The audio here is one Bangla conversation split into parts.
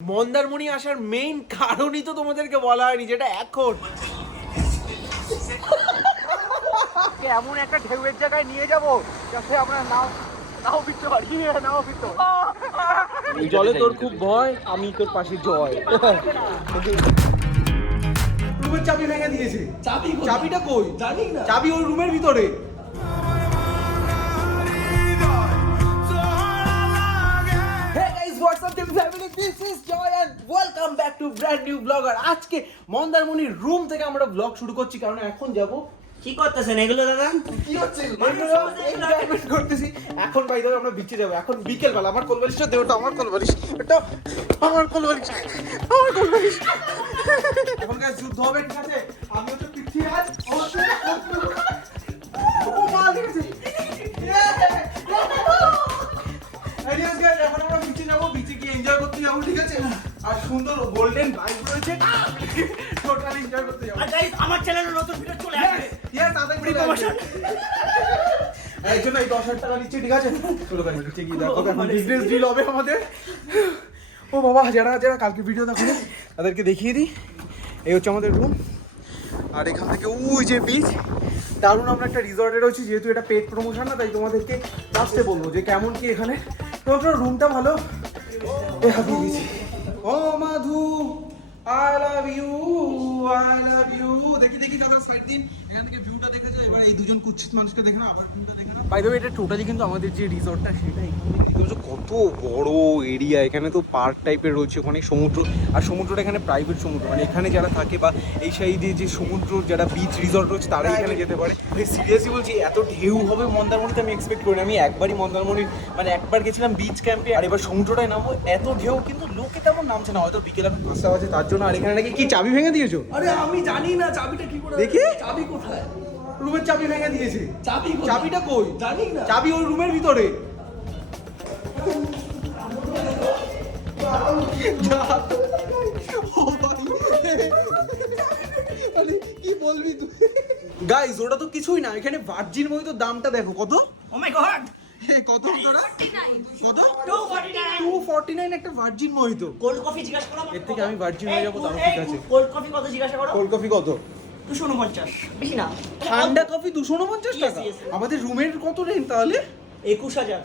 মন্দারমণি আসার মেইন কারণই তো তোমাদেরকে বলা হয়নি, যেটা এখন এমন একটা ঢেউয়ের জায়গায় নিয়ে যাব যাতে আমরা নাও ফিরতে পারি। নাও ফিরতে জলে তোর খুব ভয়, আমি তোর পাশে জয়। রুমের চাবি ভেঙে দিয়েছে। চাবিটা কই জানি না, চাবি ওই রুমের ভিতরে। আজকে মন্দারমণির রুম থেকে আমরা ব্লগ শুরু করছি, কারণ এখন যাব। কি করতেছেন এগুলো দাদা? কি হচ্ছে এনজয়মেন্ট করতেছি। এখন বাই দ্য ওয়ে আমরা বিচে যাব। এখন বিকেল বেলা। আমার কোলবালিশটা দেও, ওটা আমার কোলবালিশ, এটা আমার কোলবালিশ, আমার কোলবালিশ। এখন গাইস যুদ্ধ হবে, ঠিক আছে? আমি হচ্ছে পৃথ্বীরাজ, ও মাল দিয়েছে। আইডিয়াস গাইস, এখন আমরা বিচে যাব। বিচে গিয়ে এনজয় করতে যাব, ঠিক আছে? আর সুন্দর গোল্ডেন ভাইব রয়েছে, টোটাল এনজয় করতে যাব। আর গাইস, আমার চ্যানেলে নতুন ভিডিও চলে আসবে। ইয়েস, তাড়াতাড়ি প্রমোশন। এই জন্য এই 10,000 টাকা নিচ্ছি, ঠিক আছে? চলো গাড়ি নিচে গিয়ে দেখো, এখন বিজনেস ডিল হবে আমাদের। ও বাবা, যারা যারা কালকে ভিডিও দেখো তাদেরকে দেখিয়ে দিই। এই হচ্ছে আমাদের রুম, আর এখান থেকে ওই যে বিচ। দারুণ আমরা একটা রিসর্টে রয়েছি, যেহেতু এটা পেড প্রমোশন না, তাই তোমাদেরকে লাস্টে বলবো যে কেমন কি এখানে। তোমার রুমটা ভালো। এ হাবিয়ে দিয়েছি। ও মাধু, I love you, I love you. দেখি দেখি কারণ সাইড দিন এখান থেকে ভিউটা দেখা যায়। এবার এই দুজন কুচ্ছিত মানুষকে দেখে না, আবার ভিউটা দেখে না। বাই দ্য ওয়ে, এটা টোটালি কিন্তু আমাদের যে রিসর্টটা সেটা এখান থেকে দেখতে পাচ্ছ কত বড় এরিয়া। এখানে তো পার্ক টাইপের রয়েছে, ওখানে সমুদ্র, আর সমুদ্রটা এখানে প্রাইভেট সমুদ্র, মানে এখানে যারা থাকে বা এই সাইডে যে সমুদ্র যারা বিচ রিসর্ট রয়েছে তারাই এখানে যেতে পারে। সিরিয়াসলি বলছি, এত ঢেউ হবে মন্দারমণিতে আমি এক্সপেক্ট করিনি। আমি একবারই মন্দারমণির মানে একবার গেছিলাম বিচ ক্যাম্পে, আর এবার সমুদ্রটায় নামবো। এত ঢেউ কিন্তু লোকে তেমন নামছে না, হয়তো বিকেল এখন 5টা বাজে তার জন্য। আর এখানে নাকি কি চাবি ভেঙে দিয়েছো? আরে আমি জানি না চাবিটা কি করে। দেখি চাবি কোথায়? রুমের চাবি ভেঙে দিয়েছে। চাবি কোথায়? চাবিটা কই জানি না। চাবি ওই রুমের ভিতরে। কি বলবি তুই? গাইস, ওটা তো কিছুই না। এখানে ভার্জিন মই তো দামটা দেখো কত। ও মাই গড, কত তোরা? কত? 249। 249 একটা ভার্জিন মহিতো। কোল্ড কফি জিজ্ঞাসা করো। এর থেকে আমি ভার্জিন হয়ে যাবো, তাও ঠিক আছে। কোল্ড কফি কত জিজ্ঞাসা করো? কোল্ড কফি কত? 249, বেশি না। ঠান্ডা কফি 249 টাকা। Yes, yes. আমাদের রুমের কত রেন্ট তাহলে? 21,000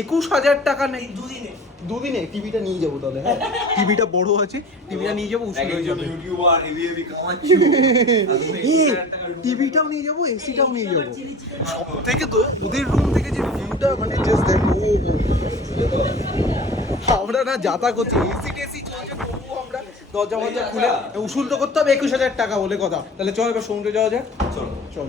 21,000 টাকা নেই দুদিনে। দুদিনে। টিভিটা নিয়ে যাবো তাহলে। হ্যাঁ, টিভিটা বড় আছে, টিভিটা নিয়ে যাবো, উষ্ণ হয়ে যাবে। টিভিটাও নিয়ে যাবো, এসিটাও নিয়ে যাবো। সব থেকে তো ওদের রুম থেকে যে ভিউটা, মানে জাস্ট দেখো। আমরা না যাতা করছি, এসি টেসি চলছে, তবুও আমরা দরজা মরজা খুলে উসুল তো করতে হবে 21,000 টাকা বলে কথা। তাহলে চল এবার সমুদ্রে যাওয়া যাক। চল।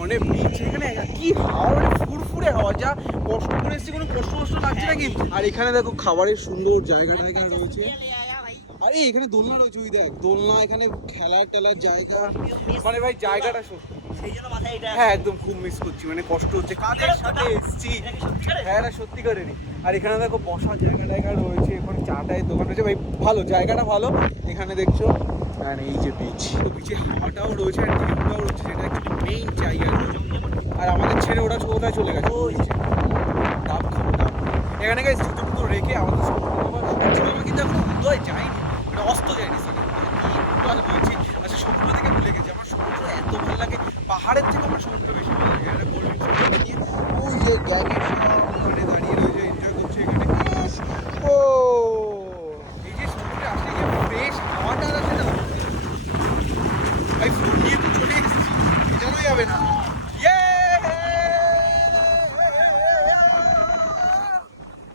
মানে বিচ এখানে কি হাওয়া, মানে ফুরফুরে হাওয়া, যা কষ্ট করে এসেছি, কোনো কষ্ট লাগছে না কিন্তু। আর এখানে দেখো খাবারের সুন্দর জায়গা টায়গা রয়েছে। আরে এখানে দোলনা রয়েছে, ওই দেখ দোলনা, এখানে খেলার টেলার জায়গা, মানে ভাই জায়গাটা সত্যি। সেই জন্য মাথায় এটা। হ্যাঁ, একদম খুব মিস করছি, মানে কষ্ট হচ্ছে, কাদের সাথে এসেছি। হ্যাঁ, এটা সত্যিকারেরই। আর এখানে দেখো বসার জায়গা টায়গা রয়েছে, ওখানে চা টায়ের দোকান রয়েছে, ভাই ভালো জায়গাটা ভালো। এখানে দেখছো, আর এই যে বিচ, তো বিচে হাওয়াটাও রয়েছে আর ভিউটাও রয়েছে, সেটা একটু মেইন জায়গা। আর আমাদের ছেড়ে ওরা কোথায় চলে গেছে? ওই যে ডাব খাবো, ডাব। এখানে গাইস জুতো টুতো রেখে আমাদের আমরা কিন্তু এখন উদয় যাইনি, মানে অস্ত যায়নি। বলছি আচ্ছা, সমুদ্র থেকে ভুলে গেছি। আমার সমুদ্র এত ভালো লাগে, পাহাড়ের থেকে আমার সমুদ্র বেশি ভালো লাগে। একটা গোল্ডেন সমুদ্র নিয়ে ওই যে গ্যাংয়ের ওখানে দাঁড়িয়ে রয়েছে, এনজয় করছে এখানে। ও এই যে সমুদ্রে আসলে যে ফ্রেশ হাওয়াটা আছে না, ভাই ফুল নিয়ে তো চলে এসেছি, জানোই যাবে না।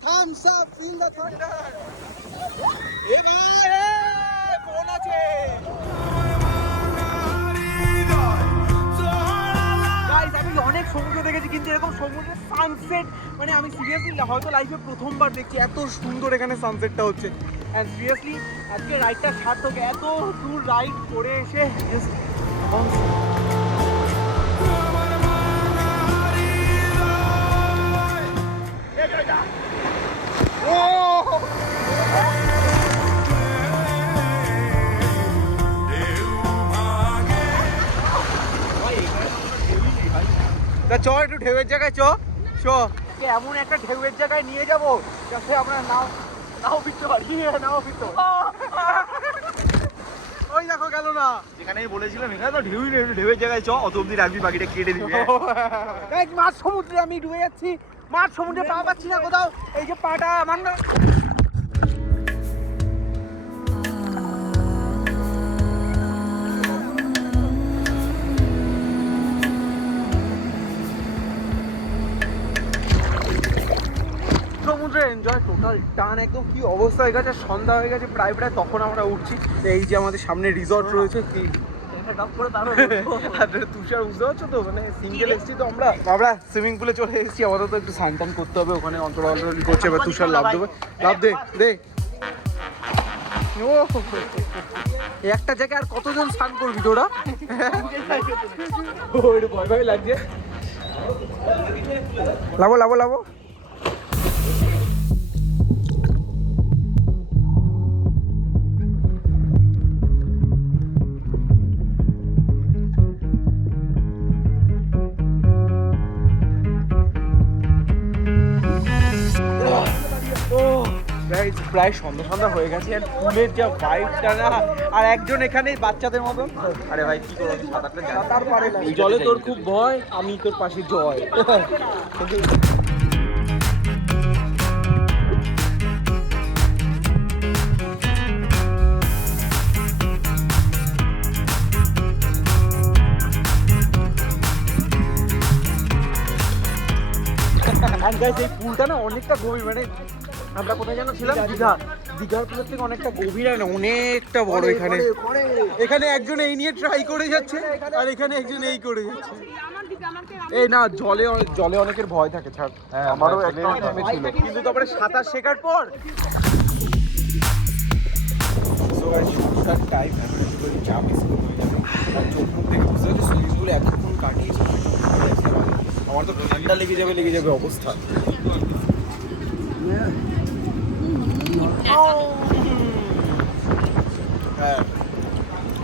Thumbs up, feel the thunder. এ ভাই, কোন আছে? গাইস, আমি অনেক সমুদ্র দেখেছি, কিন্তু এরকম সমুদ্রের সানসেট মানে আমি সিরিয়াসলি হয়তো লাইফে প্রথমবার দেখছি। এত সুন্দর এখানে সানসেটটা হচ্ছে। অ্যান্ড সিরিয়াসলি আজকে রাইডটা সার্থক। এত দূর রাইড করে এসে জাস্ট চ একটু ঢেউয়ের জায়গায় চ। এমন একটা ঢেউয়ের জায়গায় নিয়ে যাব যাতে আমরা নাও পিছু বাড়ি নাও পিছু ওই দেখো গেল না যেখানে আমি বলেছিলাম এখানে তো ঢেউই নেই, ঢেউয়ের জায়গায় চ, অত অব্দি রাখবি, পাখিটা কেটে দিবি। এই মাছ সমুদ্রে আমি ডুবে যাচ্ছি, মাছ সমুদ্রে পা পাচ্ছি না কোথাও, এই যে পাটা আমার না সমুদ্রে এনজয় টোটাল টান একদম কি অবস্থা হয়ে গেছে, সন্ধ্যা হয়ে গেছে প্রায় প্রায়, তখন আমরা উঠছি। এই যে আমাদের সামনে রিসর্ট রয়েছে, কি তুষার বুঝতে পারছো তো, মানে সিঙ্গেল এসছি তো আমরা সুইমিং পুলে চলে এসেছি, আপাতত একটু স্নান টান করতে হবে, ওখানে অন্তরালি করছে, এবার তুষার লাভ দেবে, লাভ দে ও এই একটা জায়গায় আর কতজন স্নান করবি তোরা? ভয় ভয় লাগছে, লাভো প্রায় সন্ধ্যা হয়ে গেছে, আর ফুলের যা ভাইবটা না, আর একজন এখানে বাচ্চাদের মতন, আরে ভাই কি করবো, সাঁতার পারে না, জলে তোর খুব ভয়, আমি তোর পাশে জয়। এই পুলটা না অনেকটা গভীর, মানে আমরা কোথায় যেন ছিলাম, দীঘার পুলের থেকে অনেকটা গভীর, আর অনেকটা বড়। এখানে একজন এই নিয়ে ট্রাই করে যাচ্ছে, আর এখানে একজন এই করে যাচ্ছে। এই না জলে অনেকের ভয় থাকে, ছাড়, আমারও একটা টাইমে ছিল, কিন্তু তারপরে সাঁতার শেখার পর আমার তো ঠান্ডা লেগে যাবে অবস্থা। হ্যাঁ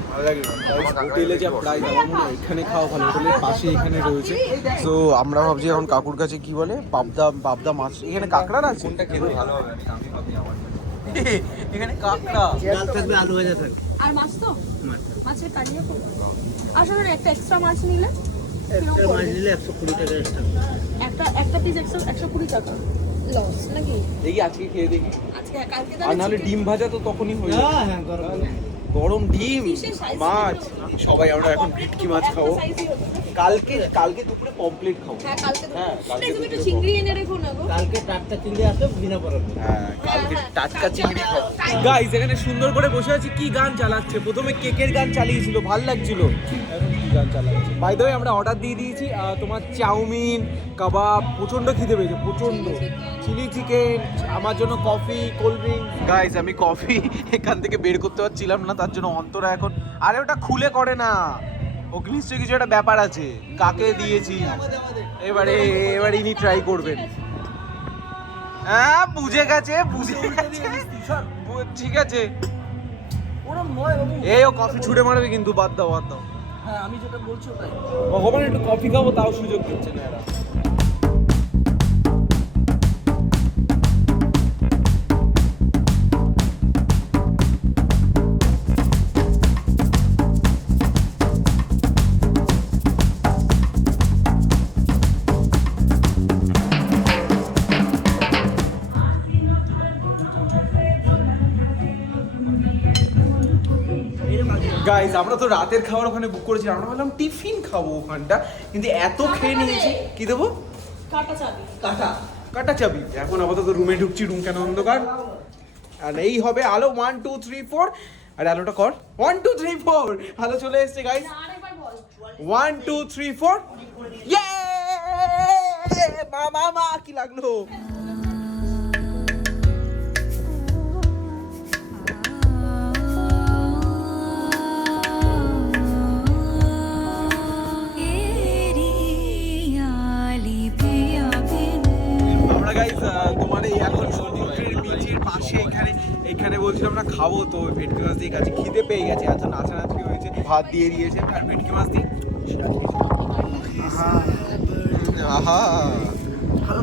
ভালো লাগে, হোটেলে যা প্রাইস আমার মনে হয় এখানে খাওয়া ভালো, হোটেলের পাশে এখানে রয়েছে। তো আমরা ভাবছি এখন কাকুর কাছে কি বলে পাবদা মাছ, এখানে কাঁকড়া আছে, কোনটা খেতে ভালো হবে আমি ভাবি আমার এখানে কাঁকড়া থাকবে, আলু ভাজা থাকবে, আর মাছ তো মাছের কালিয়া করব। আসলে একটা এক্সট্রা মাছ নিলে একটা মাছ নিলে 120 টাকা এক্সট্রা, একটা পিস 120 টাকা লস নাকি? দেখি আজকে খেয়ে দেখি, আজকে কালকে আর নাহলে ডিম ভাজা তো তখনই হয়ে যাবে। হ্যাঁ গরম ডিম মাছ, সবাই আমরা এখন ভেটকি মাছ খাবো, কালকে দুপুরে কমপ্লিট খাবো। হ্যাঁ কালকে হ্যাঁ, কালকে তুমি একটু চিংড়ি এনে রেখো না গো, কালকে টাটকা চিংড়ি আসবে বিনা পরবে। হ্যাঁ কালকে টাটকা চিংড়ি খাবো। গাইস এখানে সুন্দর করে বসে আছি, কি গান চালাচ্ছে, প্রথমে কেকের গান চালিয়েছিল, ভাল লাগছিল, এখন কি গান চালাচ্ছে। বাই দ্য ওয়ে আমরা অর্ডার দিয়ে দিয়েছি তোমার চাউমিন, কাবাব, প্রচন্ড খিদে পেয়েছে, প্রচন্ড, চিলি চিকেন, আমার জন্য কফি, কোল্ড ড্রিঙ্ক। গাইস আমি কফি এখান থেকে বের করতে পারছিলাম না, তার জন্য অন্তরা এখন, আরে ওটা খুলে করে না, ওকে নিশ্চয়ই কিছু একটা ব্যাপার আছে, কাকে দিয়েছি, এবারে ইনি ট্রাই করবেন। হ্যাঁ বুঝে গেছে ঠিক আছে, এই ও কফি ছুড়ে মারবে কিন্তু, বাদ দাও। হ্যাঁ আমি যেটা বলছি ওটাই। ভগবান একটু কফি খাবো তাও সুযোগ দিচ্ছে না এরা। গাইস আমরা তো রাতের খাবার ওখানে বুক করেছি, আমরা ভাবলাম টিফিন খাবো ওখানটা, কিন্তু এত খেয়ে নিয়েছি, কি দেবো, কাটা চাবি। এখন আপাতত রুমে ঢুকছি, রুম কেন অন্ধকার, আর এই হবে আলো 1 2 3 4, আর আলোটা কর 1 2 3 4, আলো চলে এসেছে গাইস, 1 2 3 4, ইয়ে মা কি লাগলো। তোমার এই এখন সমুদ্রের বিচের পাশে এখানে বলছিলাম আমরা খাবো, তো ভেটকি মাছ দিয়ে কাছে খিদে পেয়ে গেছে, এত নাচানাচি হয়েছে, ভাত দিয়ে দিয়েছে আর ভেটকি মাছ দিয়ে আহা ভালো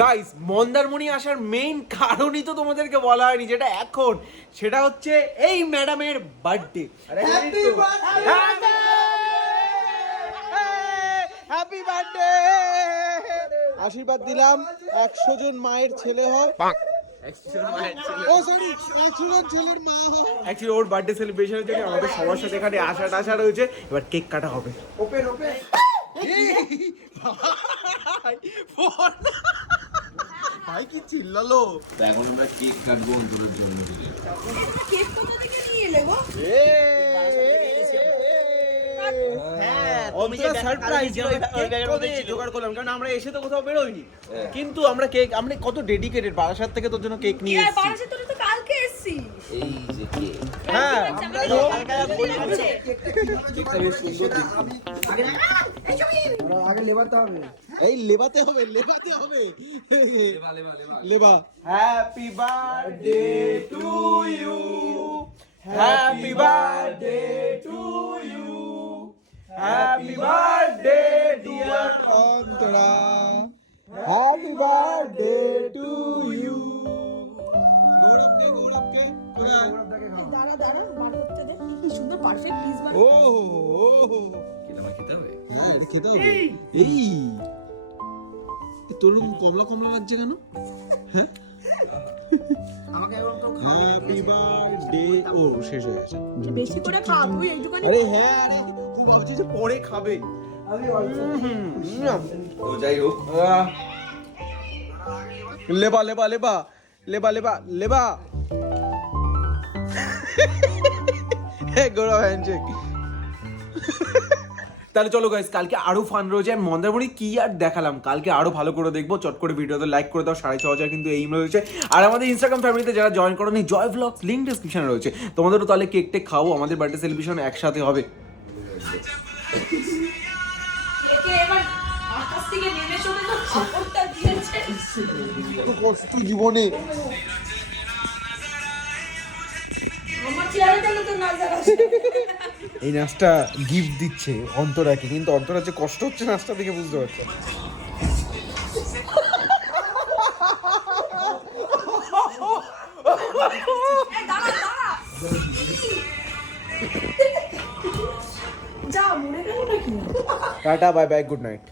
গাইস মন্দারমণি আসার মেইন কারণই তো তোমাদেরকে বলা হয়নি, যেটা এখন সেটা হচ্ছে এই ম্যাডামের বার্থডে। Happy birthday! আশীর্বাদ দিলাম 100 জন মায়ের ছেলে হয়। ও সরি, 100 জন ছেলের মা হয়। অ্যাকচুয়ালি ওর বার্থডে সেলিব্রেশনের জন্য আমাদের সবার সাথে এখানে আসা রয়েছে। এবার কেক কাটা হবে। Open open. ভাই কি চিল্লালো! এখন আমরা কেক কাটবো অন্তরের জন্মদিনে। কেক কোথা থেকে নিয়ে এলে গো? জোগাড় করলাম কারণ আমরা এসে তো কোথাও বেরোইনি, কিন্তু আমরা কেক আমরা কত ডেডিকেটেড। বারাসাত থেকে তোর জন্য কেক নিয়ে কি আর এসেছি। বারাসে তোরা তো কালকে এসেছি। এই যে কেক, হ্যাঁ আগে লেবাতে হবে। এই লেবাতে হবে লেবা। Happy birthday to you, happy birthday to you, happy birthday dear Antara, happy birthday to you. গৌরবকে দাঁড়া দাঁড়া বার করতে দে। কি সুন্দর পারফেক্ট পিস বার। ও কেন আমার খেতে হবে? হ্যাঁ এটা খেতে হবে। এই তোর কমলা কমলা লাগছে কেন? হ্যাঁ আমাকে এখন তো হ্যাপি বার্থডে। ও শেষ হয়ে গেছে। বেশি করে খা তুই এইটুখানি। আরে হ্যাঁ আরে খুব ভাবছি যে পরে খাবে। তো যাই হোক, লেবা লেবা লেবা লেবা লেবা লেবা। গৌরব হ্যান্ডশেক। তাহলে চলো গাইস, কালকে আরো ফান রয়েছে। আর মন্দারমণি কি আর দেখালাম, কালকে আরো ভালো করে দেখবো। চট করে ভিডিওতে লাইক করে দাও। 6,500 কিন্তু এই রয়েছে। আর আমাদের ইনস্টাগ্রাম ফ্যামিলিতে যারা জয়েন করোনি, জয় ভ্লগস লিঙ্ক ডেসক্রিপশনে রয়েছে। তোমাদেরও তাহলে কেক টেক খাও, আমাদের বার্থডে সেলিব্রেশন একসাথে হবে। একে এবার আকাশ থেকে নেমে চলে তো খবরটা দিয়েছে। কষ্ট জীবনে। আমার চেহারাটা তো না জানা। এই নাচটা গিফট দিচ্ছে অন্তরাকে, কিন্তু অন্তরা যে কষ্ট হচ্ছে নাচটা দেখে বুঝতে পারছো। দাঁড়া দাঁড়া। যা মনে গেল নাকি? Tata bye bye, good night.